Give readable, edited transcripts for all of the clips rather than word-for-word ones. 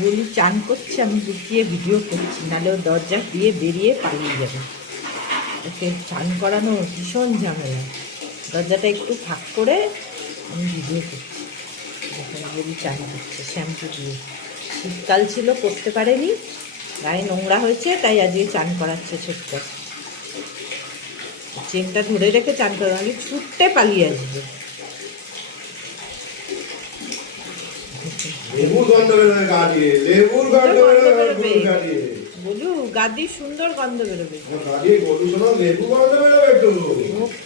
বলি চান করছে, আমি লুকিয়ে ভিডিও করছি, নাহলে ও দরজা দিয়ে বেরিয়ে পালিয়ে যাবে। ওকে চান করানো ভীষণ ঝামেলা। দরজাটা একটু ফাঁক করে আমি ভিডিও করছি। এখন বলি চান করছে শ্যাম্পু দিয়ে। শীতকাল ছিল, করতে পারেনি, গায়ে নোংরা হয়েছে, তাই আজকে চান করাচ্ছে ছোট্ট। চেনটা ধরে রেখে চান করে, আমি ছুটতে পালিয়ে আসবে। বলু গাদি সুন্দর গন্ধ বেরোবে,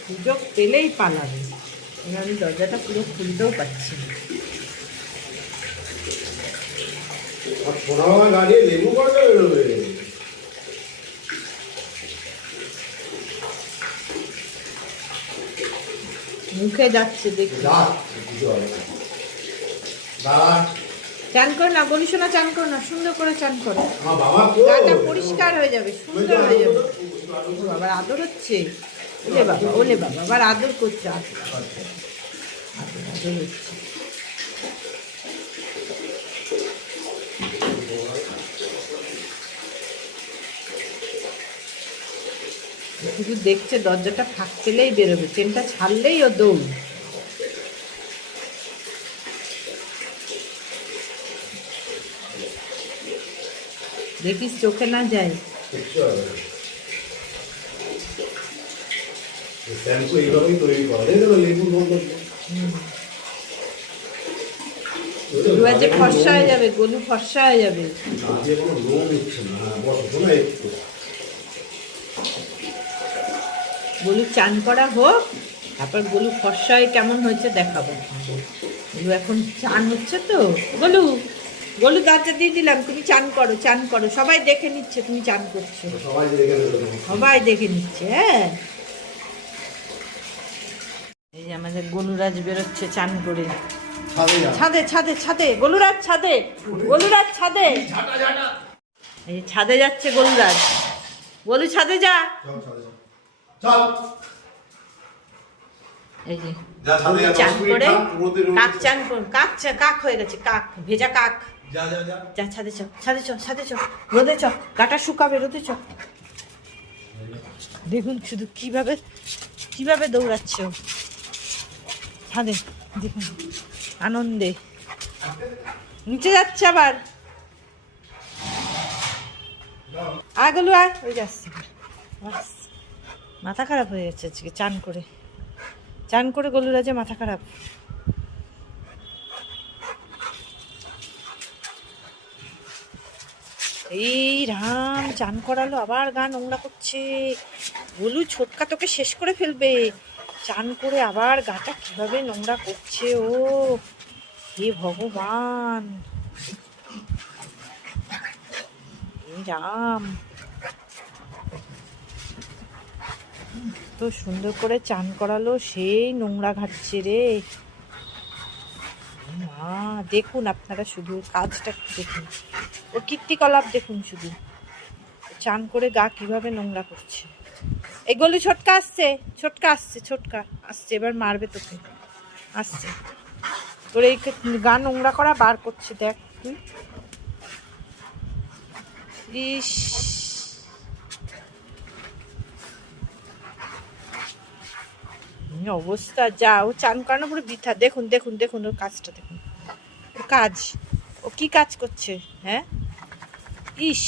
সুযোগ পেলেই পালাবে। আমি দরজাটা পুরো খুলতেও পারছি না। মুখে যাচ্ছে দেখি। চান কর না বলিস না, চান কর না, সুন্দর করে চান করো, গাটা পরিষ্কার হয়ে যাবে, সুন্দর হয়ে যাবে। আবার আদর হচ্ছে, ওলে বাবা, ওলে বাবা, আবার আদর করছে, আদর হচ্ছে। শুধু দেখছে দরজাটা ফাঁক পেলেই বেরোবে, চেনটা ছাড়লেই ও দৌড়। দেখিস চোখে না যায়। যে ফর্সা হয়ে যাবে, গলু ফর্সা হয়ে যাবে। গলু চান করা হোক, তারপর গলু ফর্সা হয়ে কেমন হয়েছে দেখাবো। গলু এখন চান হচ্ছে তো। গলু গলু দরজা দিয়ে দিলাম, তুমি চান করো, চান করো, সবাই দেখে নিচ্ছে তুমি চান করছো, সবাই দেখে নিচ্ছে। হ্যাঁ, এই যে আমাদের গলুরাজ বেরোচ্ছে চান করে। ছাদে ছাদে ছাদে গলুরাজ, ছাদে গলুরাজ, ছাদে। এই ছাদে যাচ্ছে গলুরাজ। গলু ছাদে যা। এই যে চান করে কাক চান কর, কাক হয়ে গেছে, কাক ভেজা কাক। যা ছাদে চ, ছাদে চ, ছাদে চ, রোদে চ, গাটা শুকাবে, রোদে চ। দেখুন শুধু কিভাবে কিভাবে দৌড়াচ্ছে ও ছাদে, দেখুন আনন্দে। নিচে যাচ্ছে আবার, আগলু আয়, ওই যাচ্ছে। মাথা খারাপ হয়ে যাচ্ছে আজকে চান করে, চান করে গলুরাজে মাথা খারাপ। এই রাম, চান করালো আবার গা নোংরা করছে। গলু ছোটকা তোকে শেষ করে ফেলবে। চান করে আবার গাটা কিভাবে নোংরা করছে ও, হে ভগবান, এই রাম। তো সুন্দর করে চান করালো, সেই নোংরা ঘাটছে রে। মা দেখুন আপনারা শুধু কাজটা দেখুন, ও কীর্তিকলাপ দেখুন শুধু, চান করে গা কিভাবে নোংরা করছে। এই গলু ছোটকা আসছে, ছোটকা আসছে, ছোটকা আসছে, এবার মারবে তোকে, আসছে তোর এই গা নোংরা করা বার করছে, দেখ তুই। ইস, অবস্থা যা, ও চান করানো পুরো বৃথা। দেখুন দেখুন দেখুন ওর কাজটা দেখুন, ওর কাজ, ও কি কাজ করছে। হ্যাঁ, ইস।